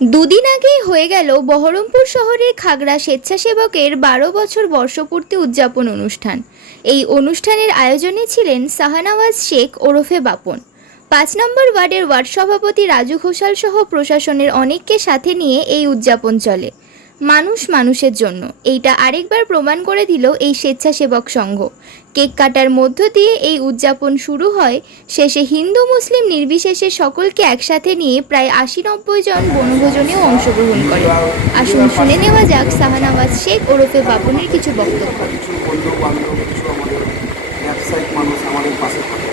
দুদিন আগেই হয়ে গেল বহরমপুর শহরের খাগড়া স্বেচ্ছাসেবকের ১২ বছর বর্ষপূর্তি উদযাপন অনুষ্ঠান। এই অনুষ্ঠানের আয়োজনে ছিলেন শাহনওয়াজ শেখ ওরফে বাপন। ৫ নম্বর ওয়ার্ডের ওয়ার্ড সভাপতি রাজু ঘোষাল সহ প্রশাসনের অনেককে সাথে নিয়ে এই উদযাপন চলে। মানুষ মানুষের জন্য, এইটা আরেকবার প্রমাণ করে দিল এই স্বেচ্ছাসেবক সংঘ। কেক কাটার মধ্য দিয়ে এই উদযাপন শুরু হয়। শেষে হিন্দু মুসলিম নির্বিশেষে সকলকে একসাথে নিয়ে প্রায় ৮০-৯০ জন বনভোজনেও অংশগ্রহণ করে। আসুন শুনে নেওয়া যাক শাহনওয়াজ শেখ ওরফে বাপনের কিছু বক্তব্য। কিছু বন্ধু বান্ধব, কিছু আমাদের ব্যবসায়িক মানুষ আমাদের পাশে থাকে।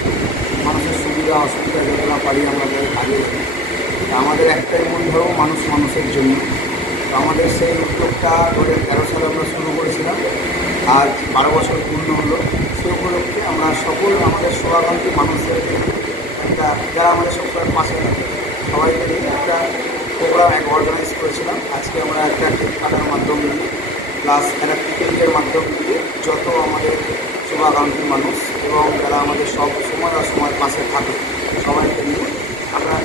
মানুষের সুবিধা অসুবিধা যতটা পারি আমাদের আগে আমাদের একটাই মন ধরো মানুষ মানুষের জন্য। তো আমাদের সেই উদ্যোগটা ২০১৩ সালে আমরা শুরু করেছিলাম, আজ ১২ বছর পূর্ণ হলো। সে উপলক্ষে আমরা সকল আমাদের শুভাকাঙ্ক্ষী মানুষের একটা, যারা আমাদের সবসময় পাশে থাকে, সবাইকে নিয়ে একটা প্রোগ্রাম অর্গানাইজ করেছিলাম। আজকে আমরা একটা কেক কাটার মাধ্যম দিয়ে প্লাস একটা পিকেজের মাধ্যম দিয়ে যত আমাদের শুভাকাঙ্ক্ষী মানুষ এবং যারা আমাদের সব সময় অসময় পাশে থাকে সবাইকে নিয়ে আমরা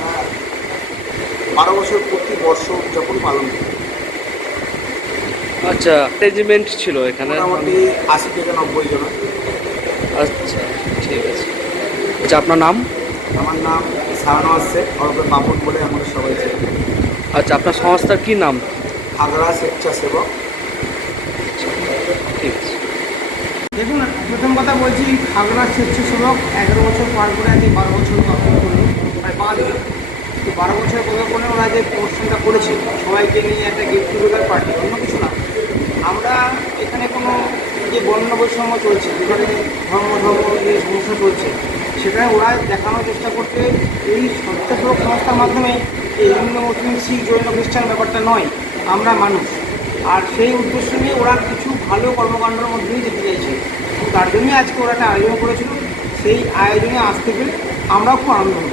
১২ বছর প্রতি বর্ষ উদযাপন পালন করি। আচ্ছা, অ্যারেঞ্জমেন্ট ছিল এখানে মোটামুটি ৮০ থেকে ৯০ জন। আচ্ছা, ঠিক আছে। আচ্ছা, আপনার নাম? আমার নাম শাহনওয়াজ শেখ ওরফে বাপন বলে আমাদের সবাই ছিল। আচ্ছা, আপনার সংস্থার কি নাম? খাগড়া স্বেচ্ছাসেবক। ঠিক আছে। দেখুন, প্রথম কথা বলছি, খাগড়া স্বেচ্ছাসেবক ১১ বছর পার করে আজকে ১২ বছর কমপ্লিট করলো, প্রায় ৫ দিন। তো ১২ বছর পদার্পণে ওরা যে অনুষ্ঠানটা করেছে সবাইকে নিয়ে একটা গেট টুগেদার পার্টি, অন্য কিছু না। আমরা এখানে কোনো যে বর্ণ বৈষম্য চলছে, যেখানে ধর্ম যে সমস্যা চলছে, সেখানে ওরা দেখানোর চেষ্টা করতে এই স্বেচ্ছাসেবক সংস্থার মাধ্যমে এই হিন্দু মুসলিম শিখ জৈন খ্রিস্টান ব্যাপারটা নয়, আমরা মানুষ। আর সেই উদ্দেশ্য নিয়ে ওরা কিছু ভালো কর্মকাণ্ডের মধ্যেই যেতে চাইছে। তার জন্যই আজকে ওরা একটা আয়োজন করেছিল। সেই আয়োজনে আসতে পেরে আমরাও খুব আনন্দ করি।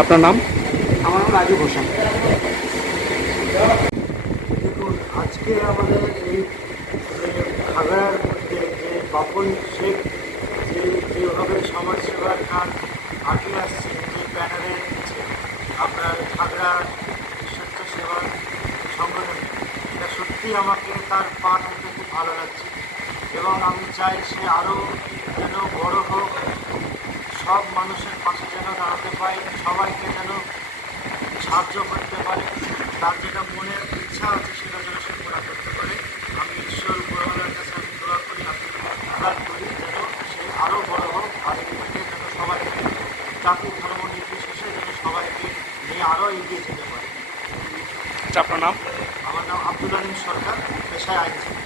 আপনার নাম? আমার নাম রাজু ঘোষাল। দেখুন, আজকে আমাদের এই খাগড়ার মধ্যে যে বাপন শেখ যেভাবে সমাজসেবার কাজ আগিয়ে আসছে, যে ব্যানারে দিচ্ছে আপনার খাগড়া স্বেচ্ছাসেবা সংগঠনে, এটা সত্যিই আমাকে তার পা থেকে খুব ভালো লাগছে এবং আমি চাই সে আরও যেন বড় হোক, সব মানুষের পাশে যেন দাঁড়াতে পারে, সবাইকে যেন সাহায্য করতে পারে, তার যেটা মনের ইচ্ছা আছে সেটা যেন সে পুরা করতে পারে। আমি ঈশ্বর উপরওয়ালার কাছে আমি দোয়া করি, আমি প্রার্থনা করি যেন সে আরও বড় হোক, আজকে থেকে যেন সবাইকে জাতি ধর্ম নির্বিশেষে যেন সবাইকে নিয়ে আরও এগিয়ে যেতে পারে। আচ্ছা, আপনার নাম? আমার নাম আব্দুল আলিম সরকার, পেশায় আইনজীবী।